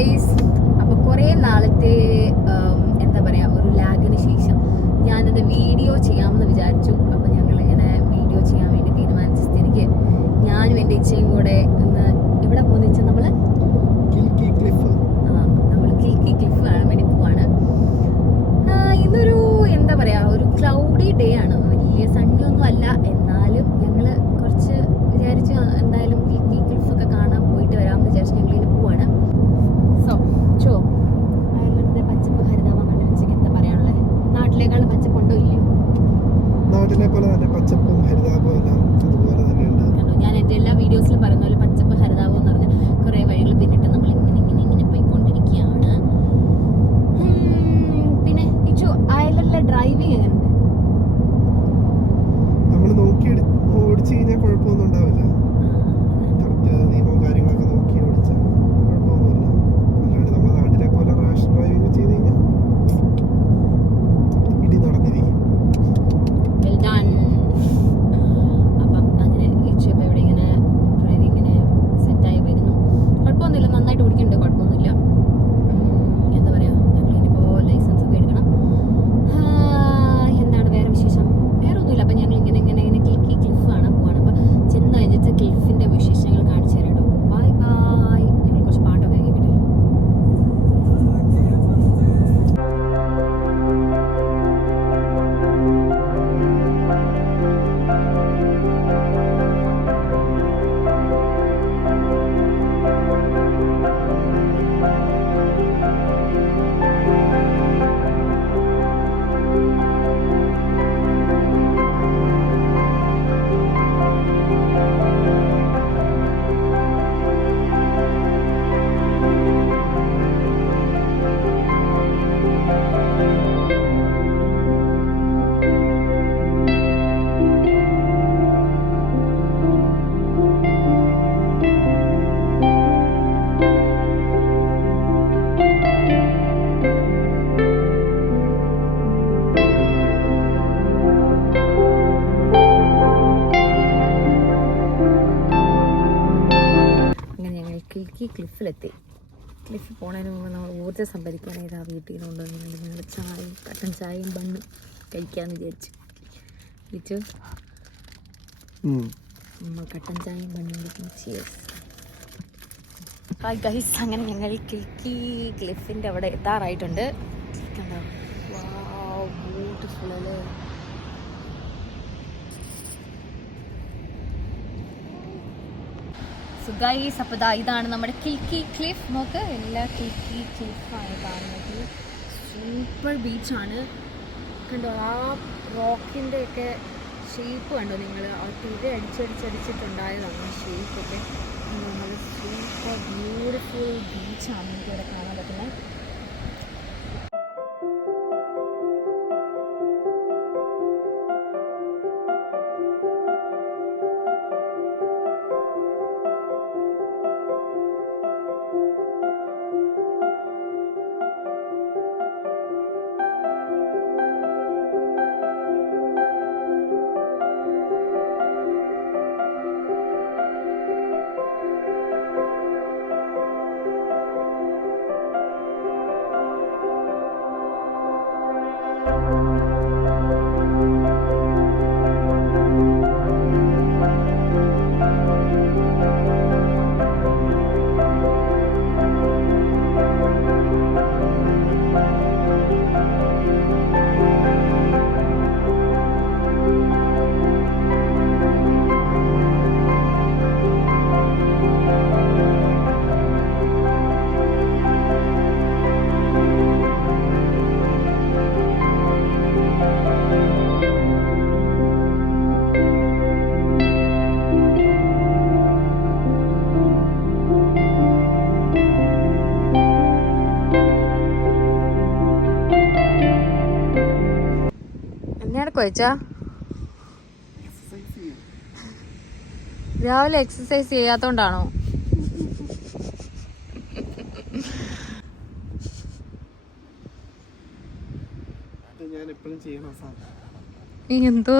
Guys, അപ്പോൾ കുറേ നാളത്തെ എന്താ പറയുക ഒരു ലാഗിന് ശേഷം ഞാനത് വീഡിയോ ചെയ്യാമെന്ന് വിചാരിച്ചു. അപ്പോൾ ഞങ്ങളിങ്ങനെ വീഡിയോ ചെയ്യാൻ വേണ്ടി തീരുമാനിച്ച സ്ഥിതിക്ക് ഞാനും എൻ്റെ ഇച്ചയും കൂടെ ഇന്ന് ഇവിടെ പോകുന്ന വെച്ചാൽ നമ്മൾ കിൽക്കി ക്ലിഫ് കാണാൻ വേണ്ടി പോവാണ്. ഇന്നൊരു എന്താ പറയുക ഒരു ക്ലൗഡി ഡേ ആണ്. വലിയ സണ്ണി ഒന്നും അല്ല, എന്നാലും ഞങ്ങൾ കുറച്ച് വിചാരിച്ചു എന്തായാലും കിൽക്കി ക്ലിഫൊക്കെ കാണാൻ പോയിട്ട് വരാമെന്ന് വിചാരിച്ചു ഞങ്ങളിങ്ങനെ പോവാണ്. സോ അയർലൻഡിന്റെ പച്ചപ്പ് ഹരിതാപം വെച്ചേക്ക് എന്താ പറയാനുള്ളത്? നാട്ടിലേക്കാൾ പച്ചപ്പുണ്ടോ ഇല്ലയോ? നാട്ടിലെ പോലെ തന്നെ പച്ചപ്പും ഹരിതാപവും എല്ലാം അതുപോലെ തന്നെയുണ്ട്. കണ്ടോ, ഞാൻ എൻ്റെ എല്ലാ വീഡിയോസിലും പറയുന്ന പോലെ പച്ചപ്പ് ഹരിതാപം എന്ന് പറഞ്ഞാൽ കുറേ വഴികൾ പിന്നിട്ട് നമ്മൾ ഇങ്ങനെ പോയിക്കൊണ്ടിരിക്കുകയാണ്. പിന്നെ ഇച്ചു അയർലൻഡിലെ ഡ്രൈവിംഗ് എങ്ങനെയുണ്ട്? നമ്മൾ നോക്കി ഓടിച്ചു കഴിഞ്ഞാൽ കുഴപ്പമൊന്നും ഉണ്ടാവില്ല. കറക്റ്റ് നിയമവും കാര്യങ്ങളൊക്കെ നോക്കി ഓടിച്ചാൽ കുഴപ്പമൊന്നുമില്ല. അല്ലാണ്ട് നമ്മുടെ നാട്ടിലെ പോലെ റാഷ് ഡ്രൈവിംഗ് ചെയ്ത് കഴിഞ്ഞാൽ ഇടി നടന്നിരിക്കും. Well done. അപ്പം അങ്ങനെ ഇച്ചപ്പോൾ ഇവിടെ ഇങ്ങനെ ഡ്രൈവിങ്ങിന് സെറ്റായി വരുന്നു. കുഴപ്പമൊന്നുമില്ല, നന്നായിട്ട് ഓടിക്കുന്നുണ്ട്, കുഴപ്പമൊന്നുമില്ല. എന്താ പറയുക, ഞങ്ങളിനിപ്പോൾ ലൈസൻസ് ഒക്കെ എടുക്കണം. എന്താണ് വേറെ വിശേഷം? വേറെ ഒന്നുമില്ല. അപ്പം ഞങ്ങൾ ഇങ്ങനെ കിൽക്കി ക്ലിഫ് കാണാൻ പോവാണ്. അപ്പം ചെന്ന് കഴിഞ്ഞിട്ട് ക്ലിഫിൻ്റെ വിശേഷങ്ങൾ കാണിച്ചു തരാം കേട്ടോ. Bye bye. ഞങ്ങൾ കുറച്ച് പാട്ടൊക്കെ കേൾക്കട്ടെ. കിൽക്കി ക്ലിഫിലെത്തി. ക്ലിഫിൽ പോണതിന് മുമ്പ് നമ്മൾ ഊർജ്ജം സംഭരിക്കാനായിട്ട് ആ വീട്ടിൽ നിന്ന് കൊണ്ടുവന്നിട്ടുണ്ട്. ഞങ്ങൾ ചായയും കട്ടൻ ചായയും ബണ്ണും കഴിക്കാമെന്ന് വിചാരിച്ചു. വിളിച്ചു നമ്മൾ കട്ടൻ ചായയും ബണ്ണും കഴിച്ചു. ഹായ് ഗൈസ്, അങ്ങനെ ഞങ്ങൾ കിൽക്കി ക്ലിഫിൻ്റെ അവിടെ എത്താറായിട്ടുണ്ട്. കണ്ടോ, വാവ്, ബ്യൂട്ടിഫുൾ അല്ലേ? സോ ഗൈസ്, അപ്പോൾ ഇതാണ് നമ്മുടെ കിൽക്കി ക്ലിഫ്. നോക്ക്, എല്ലാ കിൽക്കി ക്ലിഫാണ് കാണുന്നത്. സൂപ്പർ ബീച്ചാണ്. കണ്ടോ, ആ റോക്കിൻ്റെ ഒക്കെ ഷേപ്പ് കണ്ടോ നിങ്ങൾ? ആ തിര അടിച്ചടിച്ചടിച്ചിട്ടുണ്ടായതാണ് ആ ഷേപ്പൊക്കെ. നമ്മൾ സൂപ്പർ ബ്യൂട്ടിഫുൾ ബീച്ചാണ് നമുക്ക് ഇവിടെ കാണാൻ പറ്റുന്നത്. കൊച്ചാ രാവിലെ എക്സസൈസ് ചെയ്യാത്തോണ്ടാണോ? എന്തോ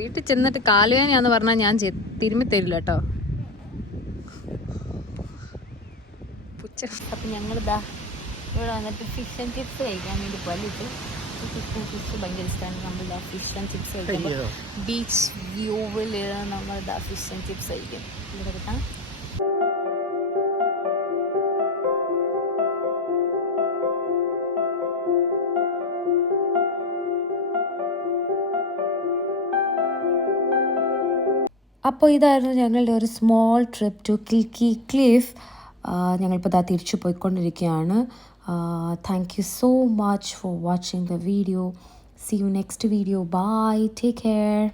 വീട്ടിൽ ചെന്നിട്ട് കാലുവേനയാന്ന് പറഞ്ഞാൽ ഞാൻ തിരുമ്മി തരില്ല കേട്ടോ. അപ്പം ഞങ്ങളിതാ ഇവിടെ വന്നിട്ട് ഫിഷ് ആൻഡ് ചിപ്സ് കഴിക്കാൻ വേണ്ടി പോലിട്ട് ഫിഷ് ആൻഡ് ചിപ്സ് ഭയങ്കര ഇഷ്ടമാണ്. നമ്മളിതാ ഫിഷ് ആൻഡ് ചിപ്സ് കഴിക്കുമ്പോൾ ബീച്ച് വ്യൂവിൽ നമ്മളിതാ ഫിഷ് ആൻഡ് ചിപ്സ് കഴിക്കും. ഇവിടെ കിട്ടാം. അപ്പോൾ ഇതായിരുന്നു ഞങ്ങളുടെ ഒരു സ്മോൾ ട്രിപ്പ് ടു കിൽക്കി ക്ലിഫ്. ഞങ്ങളിപ്പോൾ ഇതാ തിരിച്ചു പോയിക്കൊണ്ടിരിക്കുകയാണ്. Thank you so much for watching the video. See you next video. Bye. Take care.